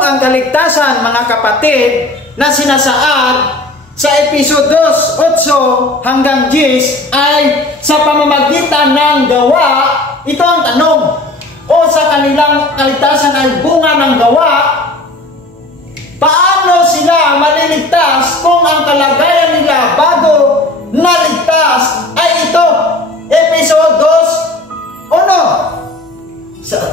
kung ang kaligtasan, mga kapatid, na sinasaad sa Episod 2:8 hanggang 10 ay sa pamamagitan ng gawa, ito ang tanong, o sa kanilang kaligtasan ay bunga ng gawa, paano sila maliligtas kung ang kalagayan nila bago naligtas ay ito? Episod 2:1.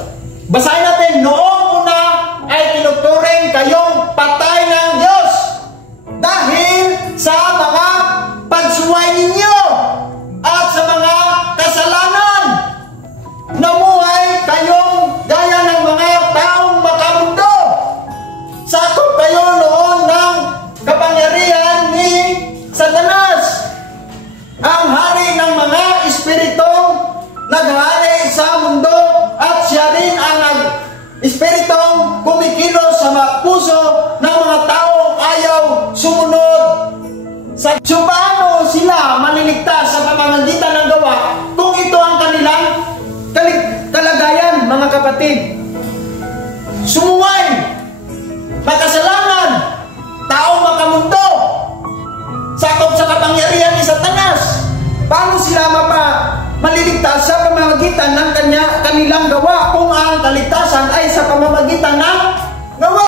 Basahin natin, noong una ay tinuturing kayong patay ng Diyos dahil sa mga pagsuway ninyo at sa mga kasalanan. Namuhay kayong gaya ng mga taong makamundo. Sakop kayo noon ng kapangyarihan ni Satanas, ang hari ng mga espiritong naghari sa mundo, at siya rin ang espiritong kumikilos sa mga puso ng mga taong ayaw sumunod. So paano sila maliligtas sa pamamagitan ng gawa kung ito ang kanilang kalagayan, mga kapatid? Sumuway, makasalanan, taong makamundo, sakop sa kapangyarihan ni Satanas. Paano sila maliligtas sa pamamagitan ng kanilang gawa kung ang kaligtasan ay sa pamamagitan ng gawa?